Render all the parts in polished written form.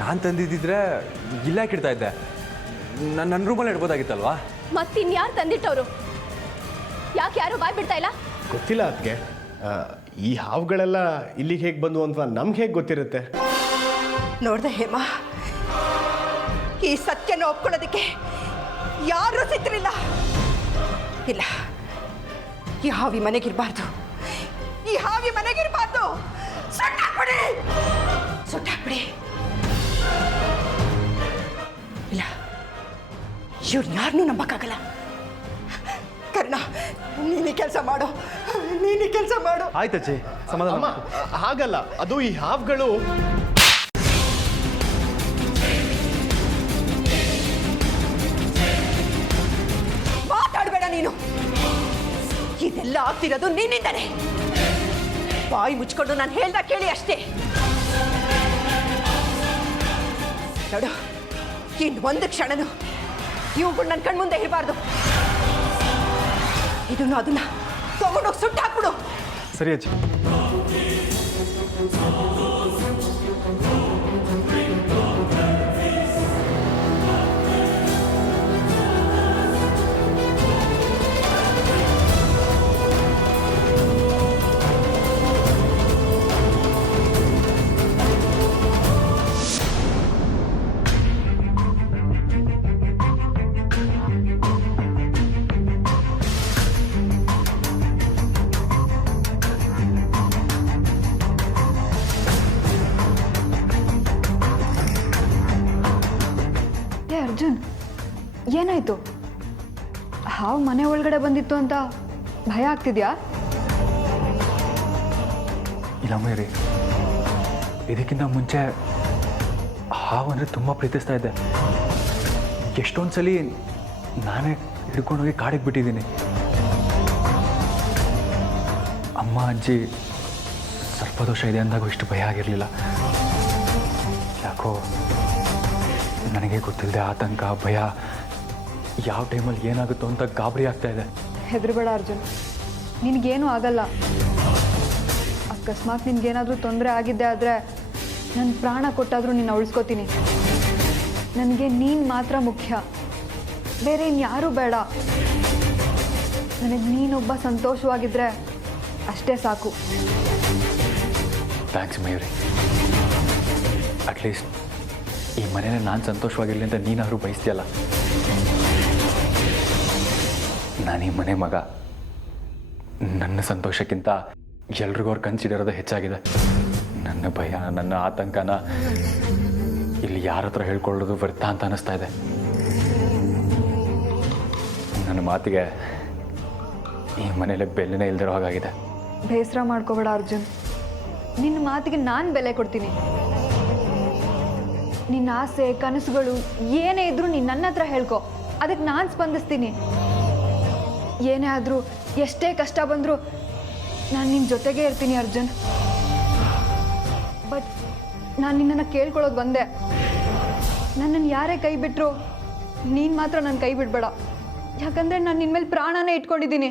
ನಾನು ತಂದಿದ್ದಿದ್ರೆ ಇಲ್ಲಾಕೆ ಇಡ್ತಾ ಇದ್ದೆ, ನನ್ನ ರೂಮಲ್ಲಿ ಇಡ್ಬೋದಾಗಿತ್ತಲ್ವಾ? ಮತ್ತಿನ್ಯಾರು ತಂದಿಟ್ಟವರು? ಯಾಕೆ ಯಾರು ಬಾಯ್ ಬಿಡ್ತಾ ಇಲ್ಲ? ಗೊತ್ತಿಲ್ಲ ಅದಕ್ಕೆ. ಈ ಹಾವುಗಳೆಲ್ಲ ಇಲ್ಲಿಗೆ ಹೇಗೆ ಬಂದು ಅಂತ ನಮ್ಗೆ ಹೇಗೆ ಗೊತ್ತಿರುತ್ತೆ? ನೋಡ್ದೆ ಹೇಮಾ, ಈ ಸತ್ಯನ ಒಪ್ಕೊಳ್ಳೋದಕ್ಕೆ ಯಾರೂ ಸಿಕ್ಕಲಿಲ್ಲ. ಇಲ್ಲ, ಈ ಹಾವಿ ಮನೆಗಿರಬಾರ್ದು, ಈ ಹಾವಿ ಮನೆಗಿರಬಾರ್ದು. ಸುಟ್ಟಾಕ್ಬಿಡಿ, ಸುಟ್ಟಾಕ್ಬಿಡಿ. ಇಲ್ಲ, ಇವ್ರು ಯಾರನ್ನೂ ನಂಬಕ್ಕಾಗಲ್ಲ. ಕರ್ಣ, ನೀನೇ ಕೆಲಸ ಮಾಡು, ನೀನೇ ಕೆಲಸ ಮಾಡು. ಆಯ್ತಚ್ಚಿ, ಸಮಾಧಾನ. ಅಮ್ಮ, ಹಾಗಲ್ಲ, ಅದು ಈ ಹಾವುಗಳು. ಮಾತಾಡಬೇಡ ನೀನು. ಇದೆಲ್ಲ ಆಗ್ತಿರೋದು ನಿನ್ನಿಂದನೇ. ಬಾಯಿ ಮುಚ್ಕೊಂಡು ನಾನು ಹೇಳ್ದ ಕೇಳಿ ಅಷ್ಟೇ. ನೋಡು, ಇನ್ನೊಂದು ಕ್ಷಣನು ಇವುಗಳು ನನ್ನ ಕಣ್ಮುಂದೆ ಇರಬಾರ್ದು. ಇದನ್ನು ಅದನ್ನ ತಗೊಂಡೋಗಿ ಸುಟ್ಟು ಹಾಕ್ಬಿಡು. ಸರಿ ಅಜ್ಜಿ. ಅರ್ಜುನ್, ಏನಾಯ್ತು? ಹಾವು ಮನೆ ಒಳಗಡೆ ಬಂದಿತ್ತು ಅಂತ ಭಯ ಆಗ್ತಿದ್ಯಾ? ಇಲ್ಲ ಮೇರಿ, ಇದಕ್ಕಿಂತ ಮುಂಚೆ ಹಾವು ಅಂದರೆ ತುಂಬ ಪ್ರೀತಿಸ್ತಾ ಇದ್ದೆ. ಎಷ್ಟೊಂದು ಸಲ ನಾನೇ ಹಿಡ್ಕೊಂಡೋಗಿ ಕಾಡಿಗೆ ಬಿಟ್ಟಿದ್ದೀನಿ. ಅಮ್ಮ ಅಜ್ಜಿ ಸರ್ಪದೋಷ ಇದೆ ಅಂದಾಗ ಇಷ್ಟು ಭಯ ಆಗಿರಲಿಲ್ಲ. ಯಾಕೋ ನನಗೆ ಗೊತ್ತಿಲ್ಲದೆ ಆತಂಕ, ಭಯ, ಯಾವ ಟೈಮಲ್ಲಿ ಏನಾಗುತ್ತೋ ಅಂತ ಗಾಬರಿ ಆಗ್ತಾ ಇದೆ. ಹೆದರಬೇಡ ಅರ್ಜುನ್, ನಿನಗೇನೂ ಆಗಲ್ಲ. ಅಕಸ್ಮಾತ್ ನಿನಗೇನಾದರೂ ತೊಂದರೆ ಆಗಿದ್ದೆ ಆದರೆ ನನ್ನ ಪ್ರಾಣ ಕೊಟ್ಟಾದರೂ ನಿನ್ನ ಉಳಿಸ್ಕೋತೀನಿ. ನನಗೆ ನೀನು ಮಾತ್ರ ಮುಖ್ಯ, ಬೇರೆ ಇನ್ಯಾರೂ ಬೇಡ. ನನಗೆ ನೀನೊಬ್ಬ ಸಂತೋಷವಾಗಿದ್ದರೆ ಅಷ್ಟೇ ಸಾಕು. ಥ್ಯಾಂಕ್ಸ್ ಮಯೂರಿ. ಅಟ್ಲೀಸ್ಟ್ ಈ ಮನೇಲಿ ನಾನು ಸಂತೋಷವಾಗಿರಲಿ ಅಂತ ನೀನಾದರೂ ಬಯಸ್ತೀಯಲ್ಲ. ನಾನು ಈ ಮನೆ ಮಗ. ನನ್ನ ಸಂತೋಷಕ್ಕಿಂತ ಎಲ್ರಿಗೂ ಅವ್ರು ಕನ್ಸಿಡರೋದು ಹೆಚ್ಚಾಗಿದೆ. ನನ್ನ ಭಯ, ನನ್ನ ಆತಂಕನ ಇಲ್ಲಿ ಯಾರ ಹತ್ರ ಹೇಳ್ಕೊಳ್ಳೋದು ವ್ಯರ್ಥ ಅಂತ ಅನ್ನಿಸ್ತಾ ಇದೆ. ನನ್ನ ಮಾತಿಗೆ ಈ ಮನೇಲಿ ಬೆಲೆನೇ ಇಲ್ದಿರೋ ಹಾಗಾಗಿದೆ. ಬೇಸರ ಮಾಡ್ಕೋಬೇಡ ಅರ್ಜುನ್, ನಿನ್ನ ಮಾತಿಗೆ ನಾನು ಬೆಲೆ ಕೊಡ್ತೀನಿ. ನಿನ್ನ ಆಸೆ, ಕನಸುಗಳು ಏನೇ ಇದ್ರೂ ನೀನು ನನ್ನ ಹತ್ರ ಹೇಳ್ಕೊ, ಅದಕ್ಕೆ ನಾನು ಸ್ಪಂದಿಸ್ತೀನಿ. ಏನೇ ಆದರೂ, ಎಷ್ಟೇ ಕಷ್ಟ ಬಂದರೂ ನಾನು ನಿನ್ನ ಜೊತೆಗೇ ಇರ್ತೀನಿ ಅರ್ಜುನ್. ಬಟ್ ನಾನು ನಿನ್ನನ್ನು ಕೇಳ್ಕೊಳ್ಳೋದು ಒಂದೇ, ನನ್ನನ್ನು ಯಾರೇ ಕೈ ಬಿಟ್ಟರು ನೀನು ಮಾತ್ರ ನನ್ನ ಕೈ ಬಿಡಬೇಡ. ಯಾಕಂದರೆ ನಾನು ನಿನ್ನ ಮೇಲೆ ಪ್ರಾಣನೇ ಇಟ್ಕೊಂಡಿದ್ದೀನಿ.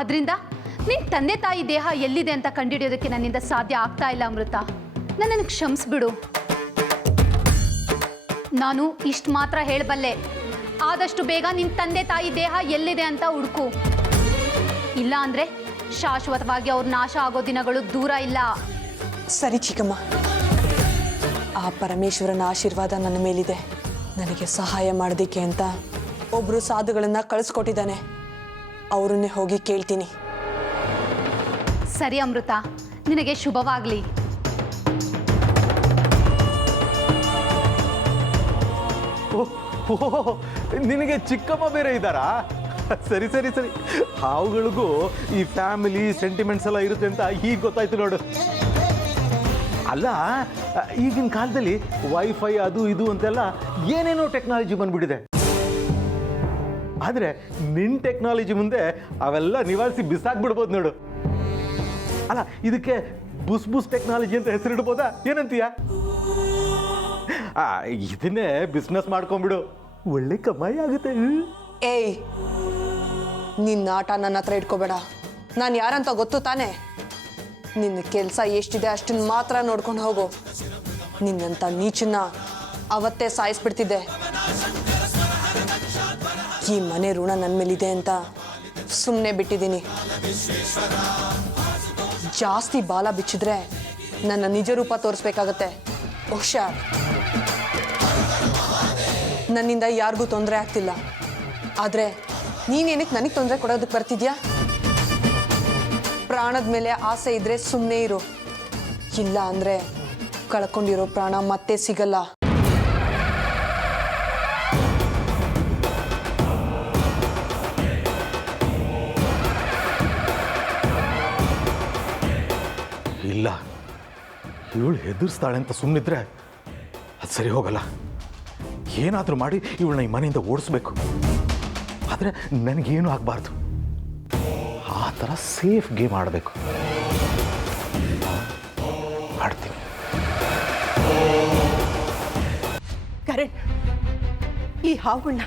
ಆದ್ರಿಂದ ನಿನ್ನ ತಂದೆ ತಾಯಿ ದೇಹ ಎಲ್ಲಿದೆ ಅಂತ ಕಂಡುಹಿಡಿಯೋದಕ್ಕೆ ನನ್ನಿಂದ ಸಾಧ್ಯ ಆಗ್ತಾ ಇಲ್ಲ ಅಮೃತ. ನನ್ನನ್ನು ಕ್ಷಮಿಸ್ಬಿಡು. ನಾನು ಇಷ್ಟು ಮಾತ್ರ ಹೇಳಬಲ್ಲೆ, ಆದಷ್ಟು ಬೇಗ ನಿನ್ನ ತಂದೆ ತಾಯಿ ದೇಹ ಎಲ್ಲಿದೆ ಅಂತ ಹುಡುಕು. ಇಲ್ಲ ಅಂದರೆ ಶಾಶ್ವತವಾಗಿ ಅವ್ರ ನಾಶ ಆಗೋ ದಿನಗಳು ದೂರ ಇಲ್ಲ. ಸರಿ ಚಿಕ್ಕಮ್ಮ, ಆ ಪರಮೇಶ್ವರನ ಆಶೀರ್ವಾದ ನನ್ನ ಮೇಲಿದೆ. ನನಗೆ ಸಹಾಯ ಮಾಡೋದಕ್ಕೆ ಅಂತ ಒಬ್ಬರು ಸಾಧುಗಳನ್ನು ಕಳಿಸ್ಕೊಟ್ಟಿದ್ದಾನೆ. ಅವರನ್ನೇ ಹೋಗಿ ಕೇಳ್ತೀನಿ. ಸರಿ ಅಮೃತ, ನಿನಗೆ ಶುಭವಾಗಲಿ. ನಿನಗೆ ಚಿಕ್ಕಮ್ಮ ಬೇರೆ ಇದ್ದಾರಾ? ಸರಿ ಸರಿ ಸರಿ, ಹಾವುಗಳಿಗೂ ಈ ಫ್ಯಾಮಿಲಿ ಸೆಂಟಿಮೆಂಟ್ಸ್ ಎಲ್ಲ ಇರುತ್ತೆ ಅಂತ ಈಗ ಗೊತ್ತಾಯ್ತು ನೋಡು. ಅಲ್ಲ, ಈಗಿನ ಕಾಲದಲ್ಲಿ ವೈಫೈ ಅದು ಇದು ಅಂತೆಲ್ಲ ಏನೇನೋ ಟೆಕ್ನಾಲಜಿ ಬಂದ್ಬಿಟ್ಟಿದೆ. ಆದರೆ ನಿನ್ನ ಟೆಕ್ನಾಲಜಿ ಮುಂದೆ ಅವೆಲ್ಲ ನಿವಾರಿಸಿ ಬಿಸಾಕ್ಬಿಡ್ಬೋದು ನೋಡು. ಅಲ್ಲ, ಇದಕ್ಕೆ ಬುಸ್ ಬುಸ್ ಟೆಕ್ನಾಲಜಿ ಅಂತ ಹೆಸರಿಡ್ಬೋದಾ? ಏನಂತೀಯ? ಇದನ್ನೇ ಬಿಸ್ನೆಸ್ ಮಾಡ್ಕೊಂಡ್ಬಿಡು, ಒಳ್ಳೆ ಕಮಾಯಿ ಆಗುತ್ತೆ. ಏಯ್, ನಿನ್ನ ಆಟ ನನ್ನ ಹತ್ರ ಇಟ್ಕೋಬೇಡ. ನಾನು ಯಾರಂತ ಗೊತ್ತು ತಾನೆ? ನಿನ್ನ ಕೆಲಸ ಎಷ್ಟಿದೆ ಅಷ್ಟನ್ನು ಮಾತ್ರ ನೋಡ್ಕೊಂಡು ಹೋಗು. ನಿನ್ನಂಥ ನೀಚನ್ನ ಅವತ್ತೇ ಸಾಯಿಸ್ಬಿಡ್ತಿದ್ದೆ. ಈ ಮನೆ ಋಣ ನನ್ನ ಮೇಲಿದೆ ಅಂತ ಸುಮ್ಮನೆ ಬಿಟ್ಟಿದ್ದೀನಿ. ಜಾಸ್ತಿ ಬಾಲ ಬಿಚ್ಚಿದ್ರೆ ನನ್ನ ನಿಜ ರೂಪ ತೋರಿಸ್ಬೇಕಾಗತ್ತೆ. ಹುಷಾರ್. ನನ್ನಿಂದ ಯಾರಿಗೂ ತೊಂದರೆ ಆಗ್ತಿಲ್ಲ, ಆದರೆ ನೀನೇನಕ್ಕೆ ನನಗೆ ತೊಂದರೆ ಕೊಡೋದಕ್ಕೆ ಬರ್ತಿದ್ಯಾ? ಪ್ರಾಣದ ಮೇಲೆ ಆಸೆ ಇದ್ರೆ ಸುಮ್ಮನೆ ಇರು, ಇಲ್ಲ ಅಂದರೆ ಕಳ್ಕೊಂಡಿರೋ ಪ್ರಾಣ ಮತ್ತೆ ಸಿಗಲ್ಲ. ಇಲ್ಲ, ಇವಳು ಹೆದರ್ಸ್ತಾಳೆ ಅಂತ ಸುಮ್ಮನಿದ್ರೆ ಅದು ಸರಿ ಹೋಗಲ್ಲ. ಏನಾದರೂ ಮಾಡಿ ಇವಳನ್ನ ಈ ಮನೆಯಿಂದ ಓಡಿಸ್ಬೇಕು. ಆದರೆ ನನಗೇನು ಆಗಬಾರ್ದು. ಆ ಥರ ಸೇಫ್ ಗೇಮ್ ಆಡಬೇಕು. ಆಡ್ತೀನಿ. ಕರಣ್, ಈ ಹಾವುಗಳನ್ನ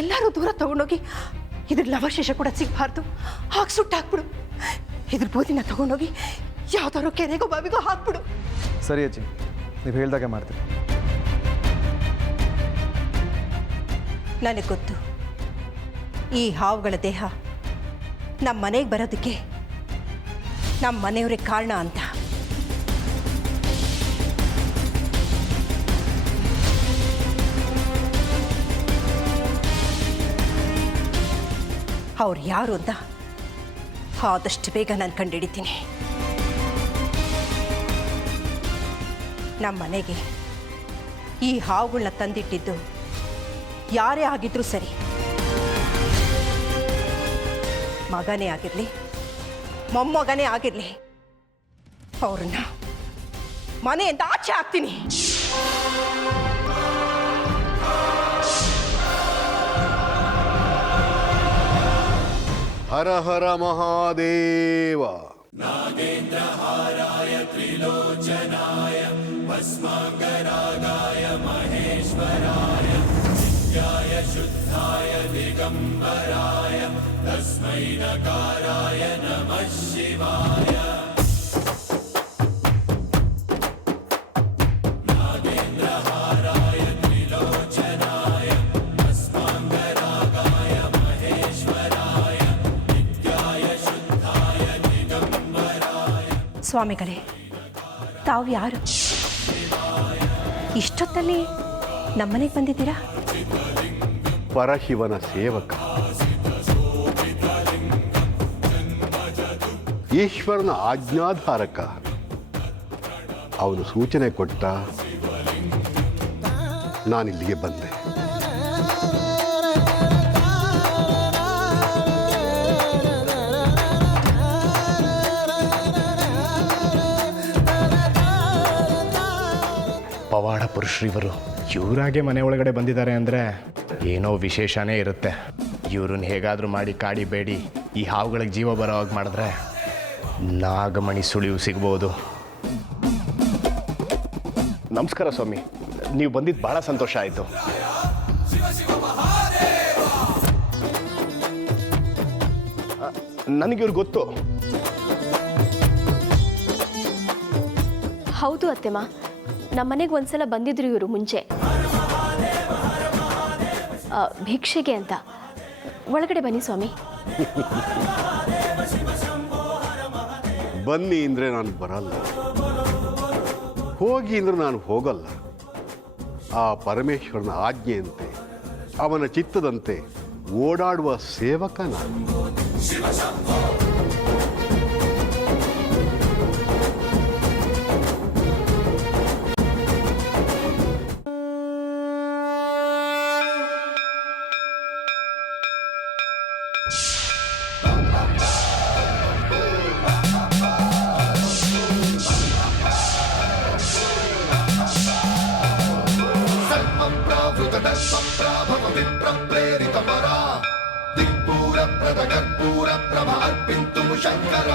ಎಲ್ಲರೂ ದೂರ ತಗೊಂಡೋಗಿ ಇದ್ರ ಲವಶೇಷ ಕೂಡ ಸಿಗಬಾರ್ದು. ಹಾಕಿ ಸುಟ್ಟಾಕ್ಬಿಡು. ಇದ್ರ ಬೂದಿನ ತಗೊಂಡೋಗಿ ಯಾವ್ದಾದ್ರು ಕೆರೆಗೋ ಬಾವಿಗೋ ಹಾಕ್ಬಿಡು. ಸರಿ ಅಜ್ಜಿ, ನೀವು ಹೇಳ್ದಾಗೆ ಮಾಡ್ತೀನಿ. ನನಗೆ ಗೊತ್ತು, ಈ ಹಾವುಗಳ ದೇಹ ನಮ್ಮ ಮನೆಗೆ ಬರೋದಕ್ಕೆ ನಮ್ಮ ಮನೆಯವರೇ ಕಾರಣ ಅಂತ. ಅವ್ರು ಯಾರು ಅಂತ ಆದಷ್ಟು ಬೇಗ ನಾನು ಕಂಡುಹಿಡಿತೀನಿ. ನಮ್ಮ ಮನೆಗೆ ಈ ಹಾವುಗಳನ್ನ ತಂದಿಟ್ಟಿದ್ದು ಯಾರೇ ಆಗಿದ್ರೂ ಸರಿ, ಮಗನೇ ಆಗಿರಲಿ ಮೊಮ್ಮಗನೇ ಆಗಿರಲಿ, ಅವ್ರನ್ನ ಮನೆಯಿಂದ ಆಚೆ ಹಾಕ್ತೀನಿ. ಹರ ಹರ ಮಹಾದೇವ. ನಾಗೇಂದ್ರ ಹಾರಾಯ ತ್ರಿಲೋಚನಾಯ ಭಸ್ಮಾಂಗರಾಗಾಯ ಮಹೇಶ್ವರಾಯ ನಿತ್ಯಾಯ ಶುದ್ಧಾಯ ದಿಗಂಬರಾಯ ತಸ್ಮೈ ನಕಾರಾಯ ನಮಃ ಶಿವಾಯ. ನಾಗೇಂದ್ರ ಹಾರಾಯ ತ್ರಿಲೋಚನಾಯ ಭಸ್ಮಾಂಗರಾಗಾಯ ಮಹೇಶ್ವರಾಯ ನಿತ್ಯಾಯ ಶುದ್ಧಾಯ ದಿಗಂಬರಾಯ. ಸ್ವಾಮಿಗಳೇ, ತಾವು ಯಾರು? ಇಷ್ಟೊತ್ತಲ್ಲಿ ನಮ್ಮನೆಗೆ ಬಂದಿದ್ದೀರಾ? ಪರಶಿವನ ಸೇವಕ, ಈಶ್ವರನ ಆಜ್ಞಾಧಾರಕ. ಅವನು ಸೂಚನೆ ಕೊಟ್ಟ, ನಾನಿಲ್ಲಿಗೆ ಬಂದೆ. ಪವಾಡ ಪುರುಷರಿವರು ಇವರಾಗೆ ಮನೆ ಒಳಗಡೆ ಬಂದಿದ್ದಾರೆ ಅಂದರೆ ಏನೋ ವಿಶೇಷನೇ ಇರುತ್ತೆ. ಇವ್ರನ್ನ ಹೇಗಾದರೂ ಮಾಡಿ ಕಾಡಿಬೇಡಿ ಈ ಹಾವುಗಳಿಗೆ ಜೀವ ಬರೋ ಹಾಗೆ ಮಾಡಿದ್ರೆ ನಾಗಮಣಿ ಸುಳಿವು ಸಿಗ್ಬೋದು. ನಮಸ್ಕಾರ ಸ್ವಾಮಿ, ನೀವು ಬಂದಿದ್ದು ಭಾಳ ಸಂತೋಷ ಆಯಿತು. ನನಗಿವ್ರು ಗೊತ್ತು. ಹೌದು ಅತ್ತೆಮ್ಮ, ನಮ್ಮನೆಗೆ ಒಂದ್ಸಲ ಬಂದಿದ್ರು ಇವರು ಮುಂಚೆ, ಭಿಕ್ಷೆಗೆ ಅಂತ. ಒಳಗಡೆ ಬನ್ನಿ ಸ್ವಾಮಿ. ಬನ್ನಿ ಅಂದರೆ ನಾನು ಬರಲ್ಲ, ಹೋಗಿ ಅಂದರೆ ನಾನು ಹೋಗಲ್ಲ. ಆ ಪರಮೇಶ್ವರನ ಆಜ್ಞೆಯಂತೆ, ಅವನ ಚಿತ್ತದಂತೆ ಓಡಾಡುವ ಸೇವಕ ನಾನು. ದಿಕ್ಪೂರ ಪ್ರಭ ಕರ್ಪೂರ ಪ್ರಭ ಅರ್ಪಿಂತು ಶಂಕರ.